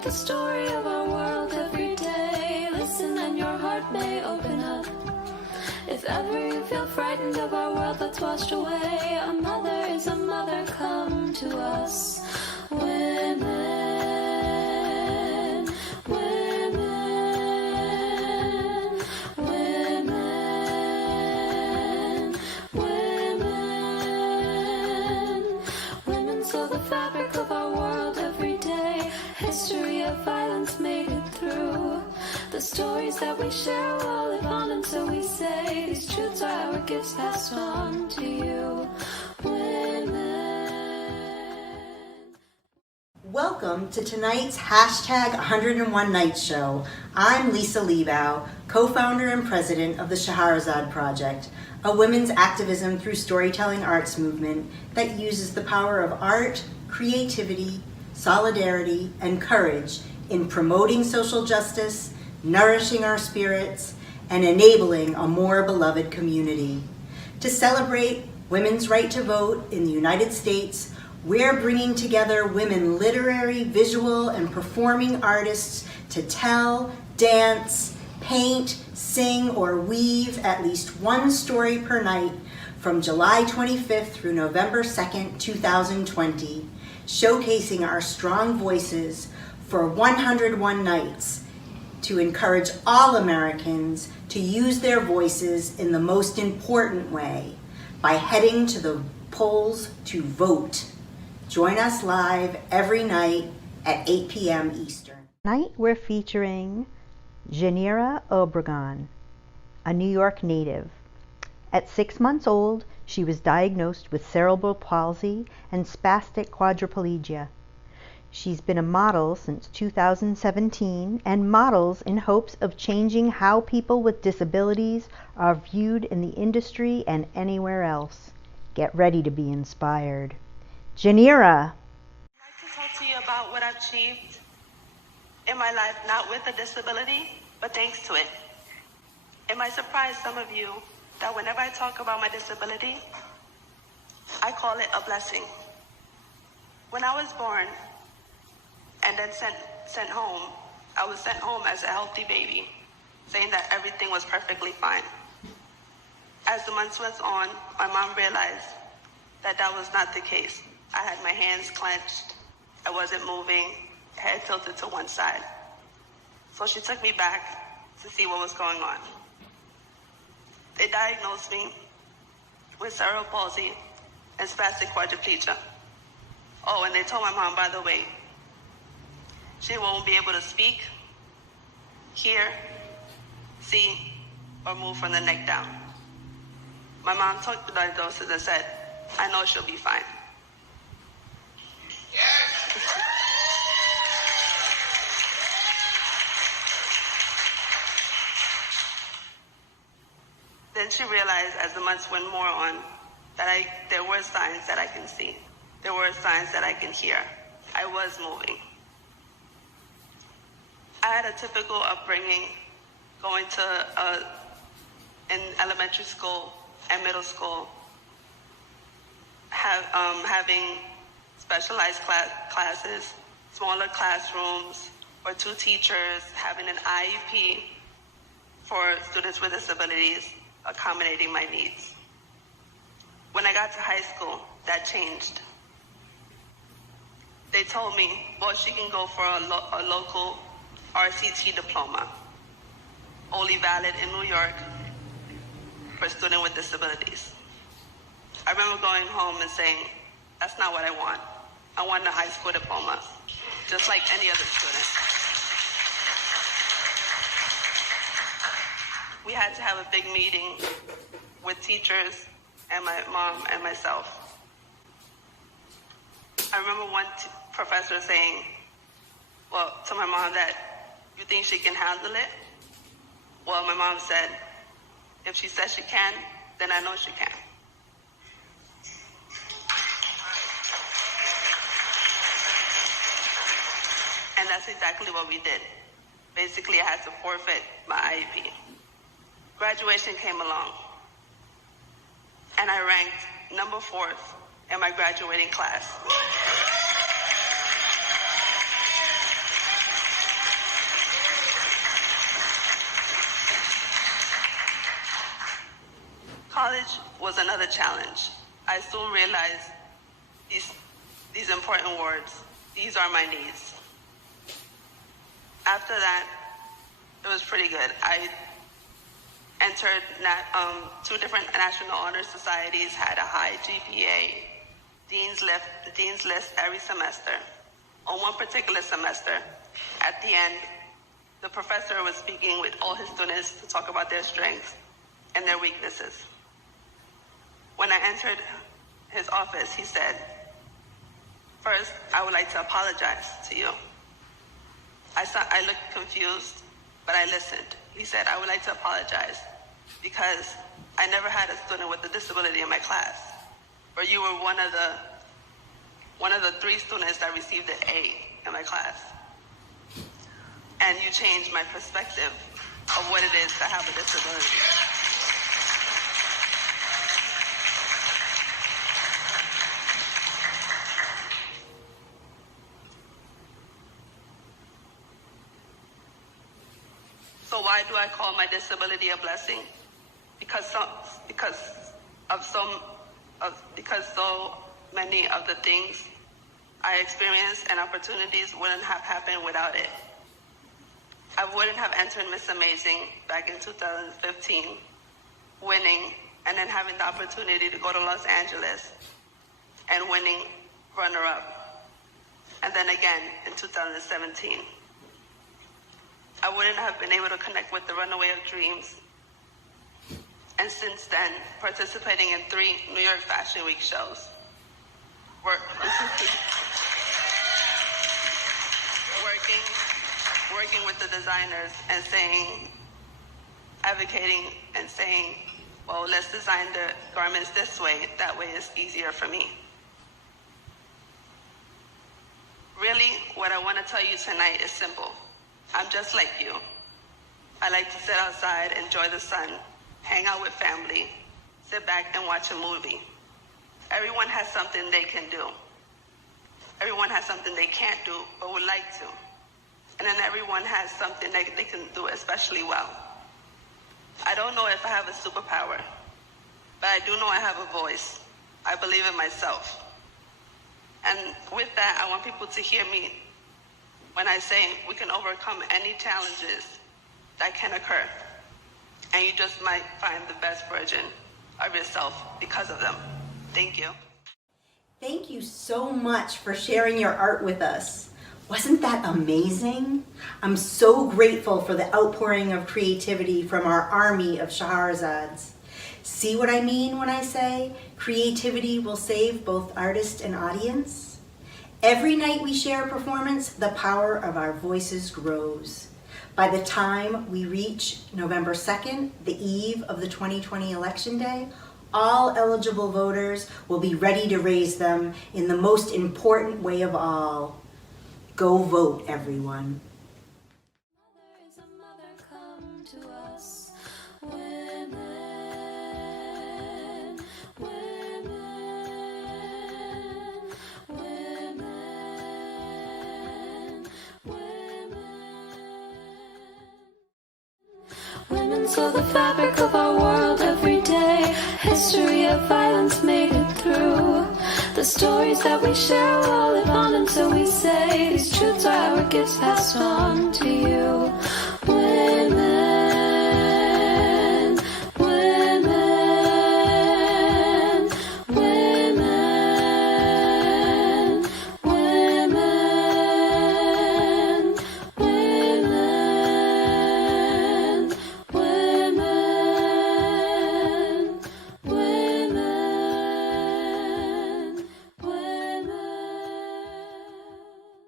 celebrate the story of our world every day. Listen and your heart may open up. If ever you feel frightened of our world that's washed away, a mother is a mother, come to us. Women, women, women, women. Women sew the fabric of our world every day. History of violence made it through. The stories that we share will live on until we say these truths are our gifts passed on to you. Women. Welcome to tonight's hashtag 101 Nights show. I'm Lisa Liebau, co-founder and president of the Scheherazade Project, a women's activism through storytelling arts movement that uses the power of art, creativity, solidarity, and courage in promoting social justice, nourishing our spirits, and enabling a more beloved community. To celebrate women's right to vote in the United States, we're bringing together women literary, visual, and performing artists to tell, dance, paint, sing, or weave at least one story per night from July 25th through November 2nd, 2020, showcasing our strong voices for 101 nights to encourage all Americans to use their voices in the most important way, by heading to the polls to vote. Join us live every night at 8 p.m. Eastern. Tonight we're featuring Janira Obregon, a New York native. At 6 months old, she was diagnosed with cerebral palsy and spastic quadriplegia. She's been a model since 2017 and models in hopes of changing how people with disabilities are viewed in the industry and anywhere else. Get ready to be inspired. Janira. I'd like to talk to you about what I've achieved in my life, not with a disability, but thanks to it. It might surprise some of you that whenever I talk about my disability, I call it a blessing. When I was born and then sent home, I was sent home as a healthy baby, saying that everything was perfectly fine. As the months went on, my mom realized that that was not the case. I had my hands clenched, I wasn't moving, head tilted to one side. So she took me back to see what was going on. They diagnosed me with cerebral palsy and spastic quadriplegia. Oh, and they told my mom, by the way, she won't be able to speak, hear, see, or move from the neck down. My mom took the diagnosis and said, I know she'll be fine. Then she realized as the months went more on that there were signs that I can see. There were signs that I can hear. I was moving. I had a typical upbringing, going to in elementary school and middle school, having specialized classes, smaller classrooms, or 2 teachers, having an IEP for students with disabilities, accommodating my needs. When I got to high school, that changed. They told me, well, she can go for a local RCT diploma, only valid in New York for students with disabilities. I remember going home and saying, that's not what I want. I want a high school diploma, just like any other student. We had to have a big meeting with teachers and my mom and myself. I remember one professor saying, well, to my mom that, you think she can handle it? Well, my mom said, if she says she can, then I know she can. And that's exactly what we did. Basically, I had to forfeit my IEP. Graduation came along, and I ranked number 4th in my graduating class. was another challenge. I soon realized these important words. These are my needs. After that, it was pretty good. I entered 2 different National Honor Societies, had a high GPA, Dean's List every semester. On one particular semester, at the end, the professor was speaking with all his students to talk about their strengths and their weaknesses. When I entered his office, he said, "First, I would like to apologize to you." I looked confused, but I listened. He said, "I would like to apologize because I never had a student with a disability in my class, but you were one of the 3 students that received an A in my class. And you changed my perspective of what it is to have a disability." So why do I call my disability a blessing? Because so many of the things I experienced and opportunities wouldn't have happened without it. I wouldn't have entered Miss Amazing back in 2015, winning, and then having the opportunity to go to Los Angeles and winning runner-up, and then again in 2017. I wouldn't have been able to connect with the Runaway of Dreams, and since then, participating in 3 New York Fashion Week shows. Working with the designers and advocating and saying, well, let's design the garments this way, that way it's easier for me. Really, what I want to tell you tonight is simple. I'm just like you. I like to sit outside, enjoy the sun, hang out with family, sit back and watch a movie. Everyone has something they can do. Everyone has something they can't do, but would like to. And then everyone has something that they can do especially well. I don't know if I have a superpower, but I do know I have a voice. I believe in myself. And with that, I want people to hear me when I say we can overcome any challenges that can occur. And you just might find the best version of yourself because of them. Thank you. Thank you so much for sharing your art with us. Wasn't that amazing? I'm so grateful for the outpouring of creativity from our army of Shahrazads. See what I mean when I say creativity will save both artist and audience? Every night we share a performance, the power of our voices grows. By the time we reach November 2nd, the eve of the 2020 Election Day, all eligible voters will be ready to raise them in the most important way of all. Go vote, everyone. Mother is a mother, come to us. Women, women, women, women. Women sew the fabric of our world every day. History of violence made it through. The stories that we share will live on until we say these truths are our gifts passed on to you.